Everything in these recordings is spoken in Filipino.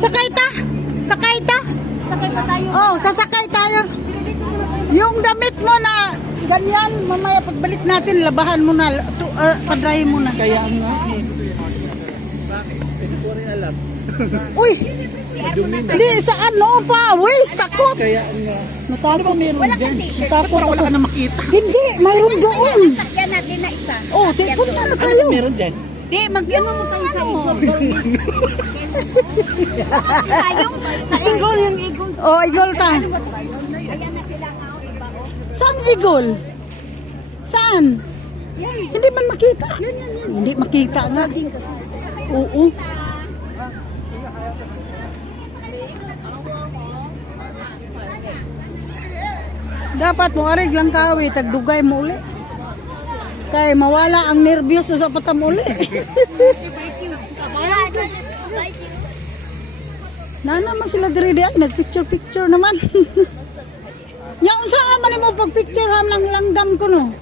sakay ta. Sakay ta. Sakay pa tayo. Oh, sasakay tayo. Yung damit mo na ganyan, mamaya pagbalik natin, labahan mo na, padrahin mo na. Kaya nga eh. Bakit? Hindi ko rin alam. Uy! Hindi, sa ano pa? Waste, takot! Kaya nga. Natakot. Wala kang t-shirt. Natakot Wala ako. ka na makita. Hindi, mayroon doon. Sakyan natin na isa. Oh, punta na Ano tayo. ba meron dyan? Di, mag-ano mo tayo sa igol. Sa igol, yung igol. Oh, igol ta. Ayan na sila nga, iba o. Saan igol? Saan? Hindi man makita. Hindi makita nga. Oo. Dapat mo arig lang kawi, tagdugay mo uli. Kay mawala ang nervyos sa patam uli. Naman sila diri ay nagpicture naman. Yang saan man mo pagpicture ham ng langgam ko no.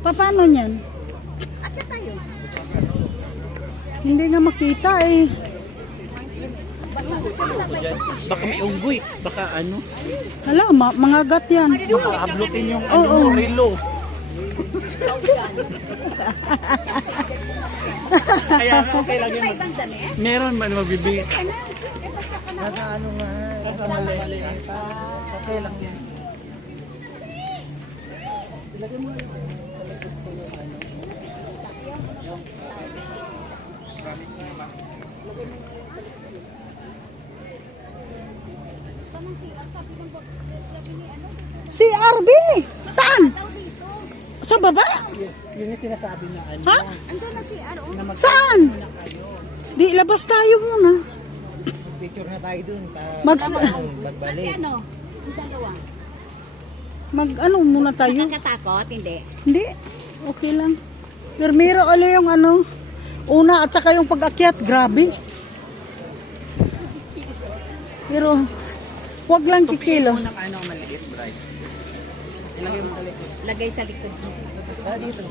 Paano niyan? Akit tayo. Hindi nga makita eh. Baka may unggoy. Baka ano. Hala, mga gat yan. Baka hablutin yung Oo. relo. Kaya nga okay lang yun. Ibang damit. Meron ba na magbibigay? Nasa ano nga. Nasa mali. Okay lang yan. CRB! Saan? Sa baba? Yun yung sinasabi na ano. Ha? Andun na si Aro. Saan? Di, labas tayo muna. Picture na tayo dun. Mag, Kasi ano, yung dalawa. ano muna tayo? Nakakatakot, hindi. Hindi. Okay lang. Pero ulit yung ano, una at saka yung pag-akyat, grabe. Pero, wag lang kikilo. Unang ano maliit, bright. Ilagay mo maliit. Lagay sa likod mo. Dito.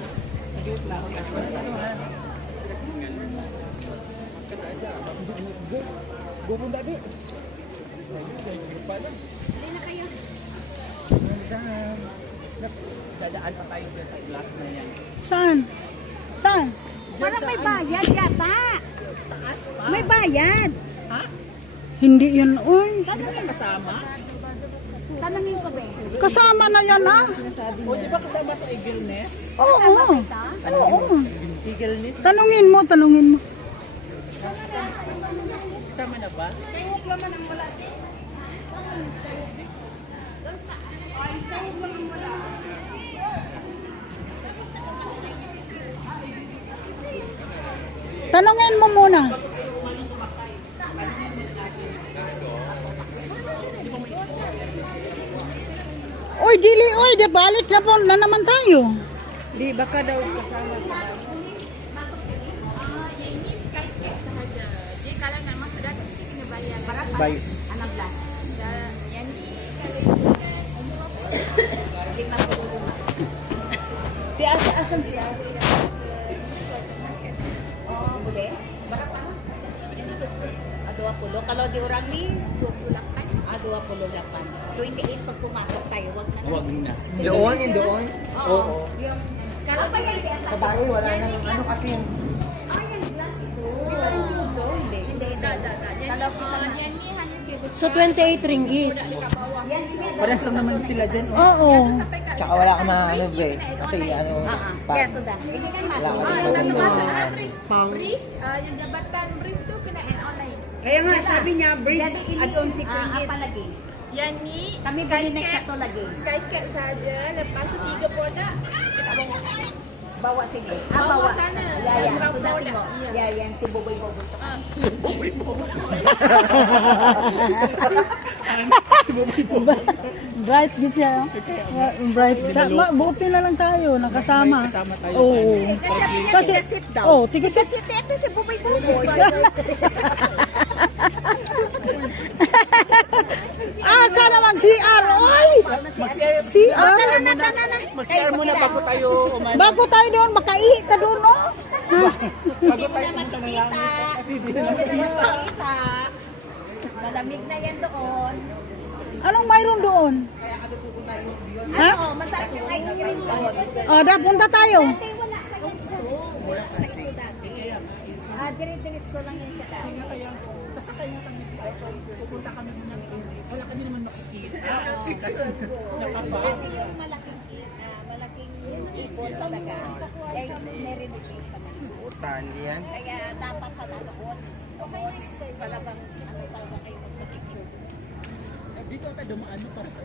Maliit lang. Bubunda di. Hindi na kayo. Dadaan pa tayo dyan sa glass na yan. Saan? Saan? Parang may bayad yata. Taas pa. May bayad. Ha? Hindi yun, uy. Kasama? Tanangin ko ba? Kasama na yan, ah. O di ba kasama sa Eagle Nest? Oo. Oo. Eagle Nest? Tanungin mo. Kasama na ba? Tanungin mo muna. Oy, dili, oy, di balik na po na naman tayo. Di, baka daw kasama sa Bay. Anong glass? Yan. Si asan siya? Oh, boleh. Berapa? Dua puluh. Kalau di orang ni 28. 28. 28 pag pumasok tayo, wag na. Huwag na. Doon, yung doon. Oo. Yung kalau pa yan di atas. Sa bagay, wala nang ano kasi yung Yung glass ito. Hindi. Kalau kita So, 28 ringgit. parehas lang naman sila dyan. Oh. Oo. Tsaka wala ka na ano, bre. Kasi ano, Ya sudah. Ini kan wala masuk. ka na Yung jabatan BRIS tu kena add online. Kaya nga, sabi niya, bridge, Jadi ini add-on 6 ringgit. apa lagi? Yang ni Kami beli next satu lagi. Skycap saja. Lepas tu 3 produk kita bawa. Bawa sini. Bawa sana. Ya, ya. Kurang Sudah produk. tengok. Ya, yang si boboy-boboy. Bright gitu siya. Bright. Buti na lang tayo, nakasama. Kasama tayo. Oo. Sabi niya, Kasi, tiga-sit daw. oh, tiga-sit. Tiga-sit ito si boboy-boboy. Asa naman CR, oy! CR. Mag-share muna bago tayo umano. Bago tayo doon, makaihi ka doon, no? Bago tayo pumunta ng langit. Kasi di na Kita. Malamig na yan doon. Anong mayroon doon? Ha? Ano, masarap yung ice cream doon. O, punta tayo. Dati wala pa yan sa wala pa ito dati. Dire-diretso lang yan siya dati. Sasakay nga kami dito. Pupunta kami muna. Wala kami naman makikita. Kasi yung malaking ipon talaga, ay nirenovate pa naman. Kaya dapat sa nanood, talagang ano talaga kayo magpa-picture. Dito tayo dumaan para sa